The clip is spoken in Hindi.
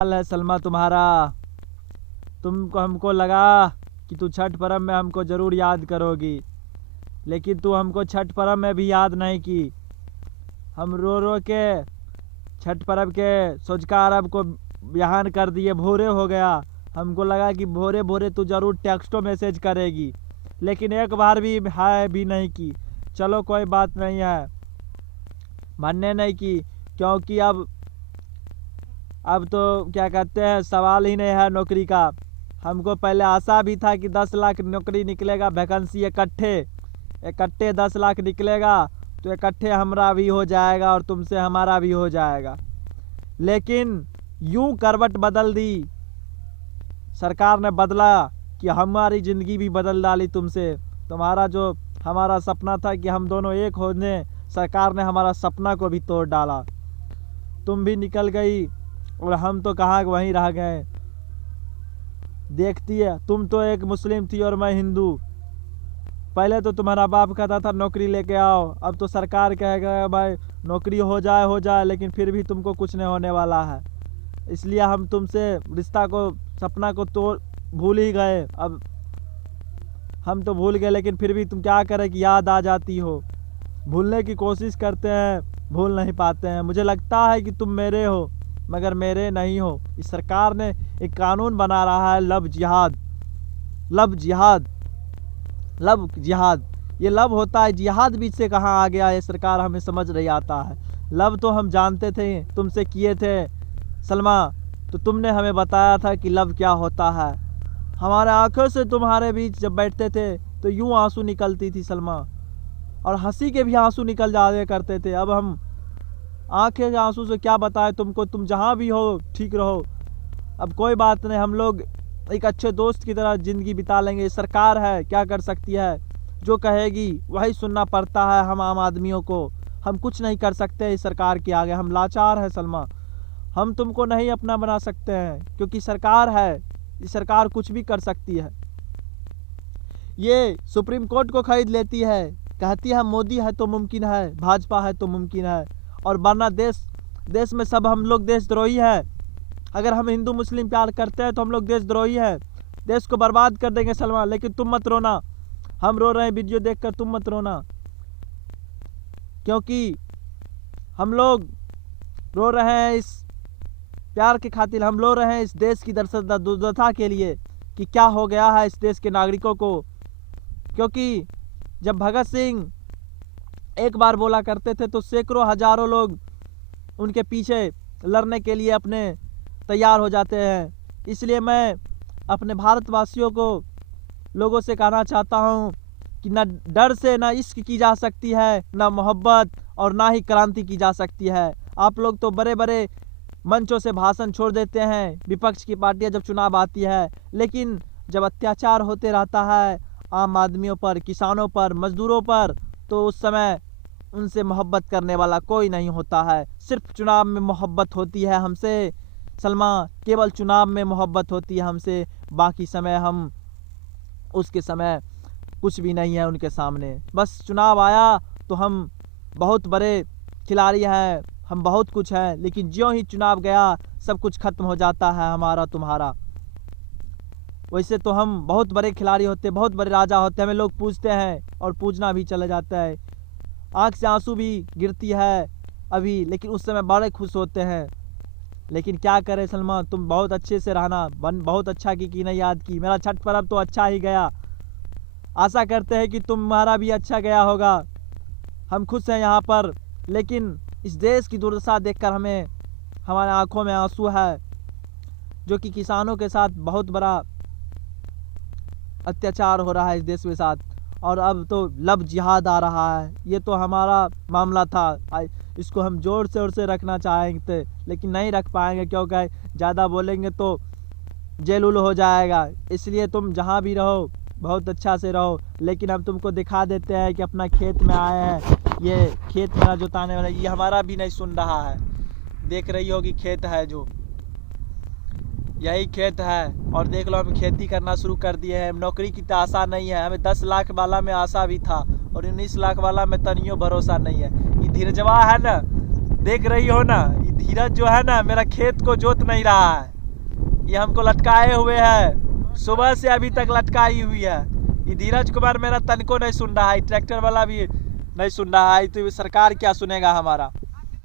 हाल है सलमा तुम्हारा? तुमको हमको लगा कि तू छठ पर्व में हमको ज़रूर याद करोगी, लेकिन तू हमको छठ पर्व में भी याद नहीं की। हम रो रो के छठ पर्व के सोचका अरब को बयान कर दिए, भोरे हो गया। हमको लगा कि भोरे भोरे तू ज़रूर टेक्स्टो मैसेज करेगी, लेकिन एक बार भी हाय भी नहीं की। चलो कोई बात नहीं है, मानने नहीं की, क्योंकि अब तो क्या कहते हैं, सवाल ही नहीं है नौकरी का। हमको पहले आशा भी था कि 10 लाख नौकरी निकलेगा, वैकेंसी इकट्ठे 10 लाख निकलेगा तो इकट्ठे हमारा भी हो जाएगा और तुमसे हमारा भी हो जाएगा। लेकिन यूं करवट बदल दी सरकार ने, बदला कि हमारी ज़िंदगी भी बदल डाली तुमसे। तुम्हारा जो हमारा सपना था कि हम दोनों एक होने, सरकार ने हमारा सपना को भी तोड़ डाला। तुम भी निकल गई और हम तो कहाँ वहीं रह गए। देखती है, तुम तो एक मुस्लिम थी और मैं हिंदू। पहले तो तुम्हारा बाप कहता था नौकरी लेके आओ, अब तो सरकार कहेगा भाई नौकरी हो जाए, लेकिन फिर भी तुमको कुछ नहीं होने वाला है। इसलिए हम तुमसे रिश्ता को, सपना को तो भूल ही गए। अब हम तो भूल गए, लेकिन फिर भी तुम क्या करें कि याद आ जाती हो। भूलने की कोशिश करते हैं, भूल नहीं पाते हैं। मुझे लगता है कि तुम मेरे हो, मगर मेरे नहीं हो। इस सरकार ने एक कानून बना रहा है, लव जिहाद। लव जिहाद, लव जिहाद, ये लव होता है, जिहाद बीच से कहाँ आ गया ये सरकार हमें समझ नहीं आता है। लव तो हम जानते थे, तुमसे किए थे सलमा, तो तुमने हमें बताया था कि लव क्या होता है। हमारे आंखों से तुम्हारे बीच जब बैठते थे तो यूं आंसू निकलती थी सलमा, और हंसी के भी आंसू निकल जाया करते थे। अब हम आंखें के आंसू से क्या बताएं तुमको, तुम जहाँ भी हो ठीक रहो। अब कोई बात नहीं, हम लोग एक अच्छे दोस्त की तरह ज़िंदगी बिता लेंगे। सरकार है, क्या कर सकती है, जो कहेगी वही सुनना पड़ता है हम आम आदमियों को। हम कुछ नहीं कर सकते इस सरकार के आगे, हम लाचार हैं सलमा। हम तुमको नहीं अपना बना सकते हैं, क्योंकि सरकार है, ये सरकार कुछ भी कर सकती है। ये सुप्रीम कोर्ट को खरीद लेती है, कहती है मोदी है तो मुमकिन है, भाजपा है तो मुमकिन है, और वरना देश में सब हम लोग देशद्रोही है। अगर हम हिंदू मुस्लिम प्यार करते हैं तो हम लोग देशद्रोही है, देश को बर्बाद कर देंगे सलमान। लेकिन तुम मत रोना, हम रो रहे हैं वीडियो देखकर, तुम मत रोना, क्योंकि हम लोग रो रहे हैं इस प्यार के खातिर। हम रो रहे हैं इस देश की दुर्दशा के लिए कि क्या हो गया है इस देश के नागरिकों को। क्योंकि जब भगत सिंह एक बार बोला करते थे तो सैकड़ों हजारों लोग उनके पीछे लड़ने के लिए अपने तैयार हो जाते हैं। इसलिए मैं अपने भारतवासियों को, लोगों से कहना चाहता हूँ कि ना डर से ना इश्क की जा सकती है, ना मोहब्बत, और ना ही क्रांति की जा सकती है। आप लोग तो बड़े बड़े मंचों से भाषण छोड़ देते हैं, विपक्ष की पार्टियां जब चुनाव आती है, लेकिन जब अत्याचार होते रहता है आम आदमियों पर, किसानों पर, मजदूरों पर, तो उस समय उनसे मोहब्बत करने वाला कोई नहीं होता है। सिर्फ चुनाव में मोहब्बत होती है हमसे सलमा, केवल चुनाव में मोहब्बत होती है हमसे, बाकी समय हम उसके समय कुछ भी नहीं है उनके सामने। बस चुनाव आया तो हम बहुत बड़े खिलाड़ी हैं, हम बहुत कुछ हैं, लेकिन ज्यों ही चुनाव गया सब कुछ खत्म हो जाता है हमारा तुम्हारा। वैसे तो हम बहुत बड़े खिलाड़ी होते, बहुत बड़े राजा होते, हमें लोग पूजते हैं और पूजना भी चले जाता है, आँख से आंसू भी गिरती है अभी, लेकिन उस समय बड़े खुश होते हैं। लेकिन क्या करें सलमा, तुम बहुत अच्छे से रहना, बहुत अच्छा की नहीं याद की। मेरा छठ पर्व तो अच्छा ही गया, आशा करते हैं कि तुम्हारा भी अच्छा गया होगा। हम खुश हैं यहाँ पर, लेकिन इस देश की दुर्दशा देखकर हमें, हमारे आंखों में आंसू है, जो कि किसानों के साथ बहुत बड़ा अत्याचार हो रहा है इस देश के साथ। और अब तो लव जिहाद आ रहा है, ये तो हमारा मामला था, इसको हम जोर शोर से रखना चाहेंगे लेकिन नहीं रख पाएंगे, क्योंकि ज़्यादा बोलेंगे तो जेल उल हो जाएगा। इसलिए तुम जहाँ भी रहो बहुत अच्छा से रहो। लेकिन हम तुमको दिखा देते हैं कि अपना खेत में आए हैं, ये खेत मेरा जोताने वाला, ये हमारा भी नहीं सुन रहा है। देख रही होगी खेत है जो, यही खेत है, और देख लो हम खेती करना शुरू कर दिए हैं। नौकरी की तो आशा नहीं है हमें, 10 लाख वाला में आशा भी था और 19 लाख वाला में तनियो भरोसा नहीं है। ये धीरजवा है ना, देख रही हो ना, ये धीरज जो है ना मेरा खेत को जोत नहीं रहा है, ये हमको लटकाए हुए है, सुबह से अभी तक लटकाई हुई है। ये धीरज कुमार मेरा तनको नहीं सुन रहा है, ट्रैक्टर वाला भी नहीं सुन रहा है, तो सरकार क्या सुनेगा हमारा।